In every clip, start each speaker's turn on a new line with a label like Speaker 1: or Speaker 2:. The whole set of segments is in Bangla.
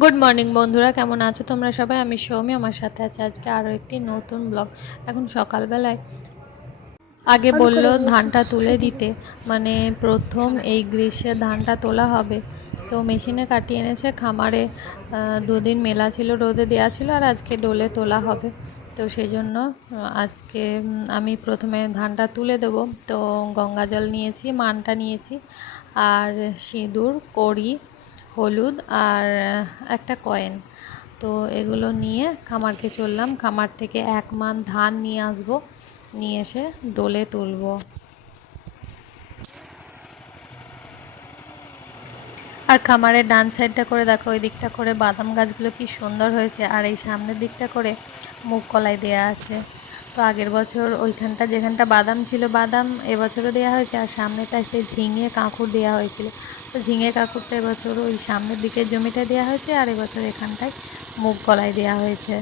Speaker 1: গুড মর্নিং বন্ধুরা। কেমন আছো তোমরা সবাই? আমি সৌমি আমার সাথে আছে আজকে আরও একটি নতুন ব্লগ এখন সকালবেলায় আগে বলল ধানটা তুলে দিতে। মানে প্রথম এই গ্রীষ্মের ধানটা তোলা হবে। তো মেশিনে কাটিয়ে এনেছে খামারে দুদিন মেলা ছিল রোদে দেওয়া ছিল আর আজকে ডোলে তোলা হবে। তো সেই জন্য আজকে আমি প্রথমে ধানটা তুলে দেব। তো গঙ্গা জল নিয়েছি মানটা নিয়েছি আর সিঁদুর কড়ি হলুদ আর একটা কয়েন। তো এগুলো নিয়ে খামারকে চললাম। খামার থেকে এক মান ধান নিয়ে আসব। নিয়ে এসে ডোলে তুলবো। আর খামারের ডান সাইডটা করে দেখো, ওই দিকটা করে বাদাম গাছগুলো কি সুন্দর হয়েছে। আর এই সামনের দিকটা করে মুগ কলাই দেয়া আছে। তো আগের বছর ওইখানটা যেখানটা বাদাম ছিল বাদাম, এবছরও দেওয়া হয়েছে। আর সামনেটায় সেই ঝিঙে কাঁকুড় দেওয়া হয়েছিল। তো ঝিঙে কাঁকুরটা এবছর ওই সামনের দিকের জমিটা দেওয়া হয়েছে, আর এবছর এখানটায় মুগ কলাই দেওয়া হয়েছে।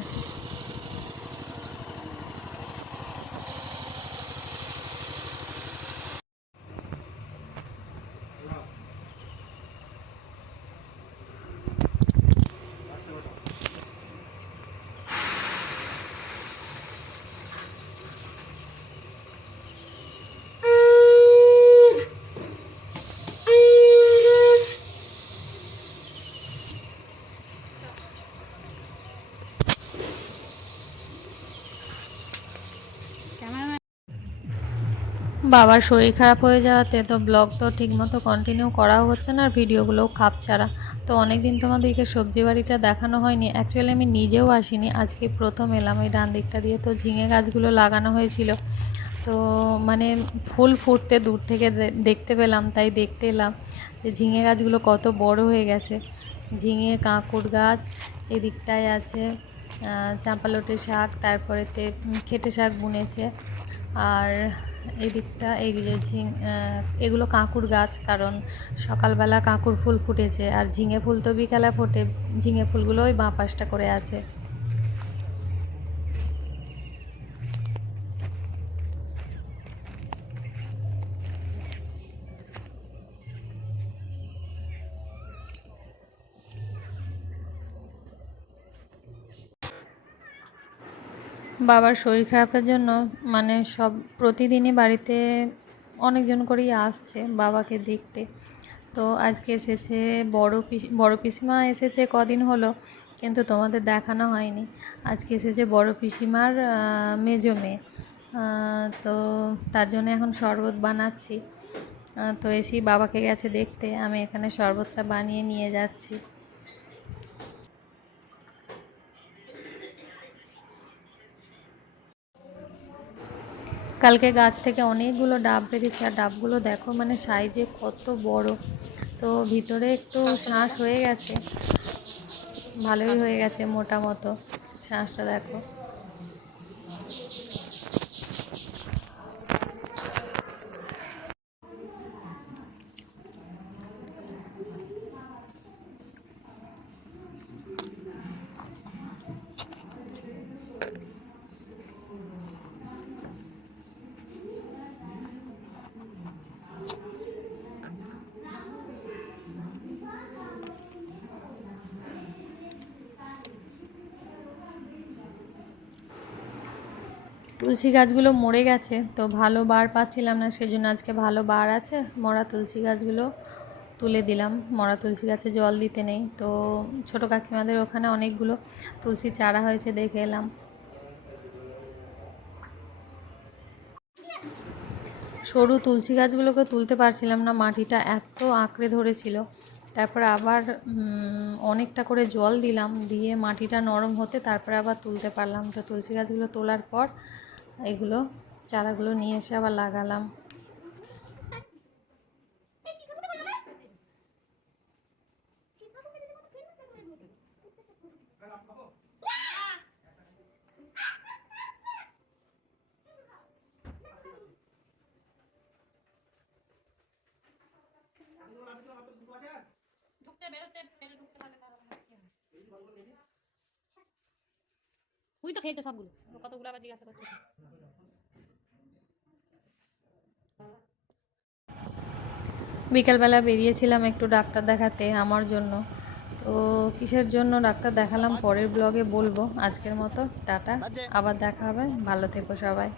Speaker 1: বাবার শরীর খারাপ হয়ে যাওয়াতে তো ব্লগ তো ঠিকমতো কন্টিনিউ করাও হচ্ছে না আর ভিডিওগুলোও খাপ ছাড়া তো অনেক দিন তোমাদেরকে সবজি বাড়িটা দেখানো হয়নি অ্যাকচুয়ালি আমি নিজেও আসিনি আজকে প্রথম এলাম এই ডান দিকটা দিয়ে। তো ঝিঙে গাছগুলো লাগানো হয়েছিল তো মানে ফুল ফুটতে দূর থেকে দেখতে পেলাম তাই দেখতে এলাম যে ঝিঙে গাছগুলো কত বড় হয়ে গেছে। ঝিঙে কাঁকুড় গাছ এদিকটায় আছে আহ, চাঁপালটের শাক তারপরেতে খেটে শাক বুনেছে আর এদিকটা এগুলো ঝিং এগুলো কাঁকুর গাছ, কারণ সকালবেলা কাঁকুর ফুল ফুটেছে। আর ঝিঙে ফুল তো বিকালে ফোটে, ঝিঙে ফুলগুলো ওই বাঁ পাশটা করে আছে। বাবার শরীর খারাপের জন্য মানে সব প্রতিদিনই বাড়িতে অনেকজন করেই আসছে বাবাকে দেখতে। তো আজকে এসেছে বড় পিসি, বড় পিসিমা এসেছে কদিন হলো, কিন্তু তোমাদের দেখানো হয়নি। আজকে এসেছে বড় পিসিমার মেজো মেয়ে। তো তার জন্য এখন শরবত বানাচ্ছি। তো এসেই বাবাকে গেছে দেখতে। আমি এখানে শরবতটা বানিয়ে নিয়ে যাচ্ছি। কালকে গাছ থেকে অনেকগুলো ডাব বেরিয়েছে, আর ডাবগুলো দেখো মানে সাইজে কত বড়। তো ভিতরে একটু শ্বাস হয়ে গেছে, ভালোই হয়ে গেছে মোটা মতো শ্বাসটা দেখো। তুলসী গাছগুলো মরে গেছে, তো ভালো বার পাচ্ছিলাম না, সেজন্য আজকে ভালো বার আছে। মরা তুলসী গাছগুলো তুলে দিলাম। মরা তুলসী গাছে জল দিতে নেই, তো ছোট কাকিমাদের ওখানে অনেকগুলো তুলসী চারা হয়েছে দেখে এলাম। সরু তুলসী গাছগুলোকে তুলতে পারছিলাম না, মাটিটা এত আঁকড়ে ধরেছিল। তারপর আবার অনেকটা করে জল দিলাম, দিয়ে মাটিটা নরম হতে তারপরে আবার তুলতে পারলাম। তো তুলসী গাছগুলো তোলার পর এগুলো, চারাগুলো নিয়ে এসে আবার লাগালাম
Speaker 2: ঢুকতে বেরোতে বেরো ঢুকতে পারলে তাহলে মনে হয় কি হয়? তুই তো খেয়েছো সবগুলো। কতগুলো আবার জিজ্ঞাসা করছিস?
Speaker 1: বিকালবেলা বেরিয়েছিলাম একটু ডাক্তার দেখাতে আমার জন্য। তো কিসের জন্য ডাক্তার দেখালাম পরের ব্লগে বলব। আজকের মতো টাটা। আবার দেখা হবে। ভালো থেকো সবাই।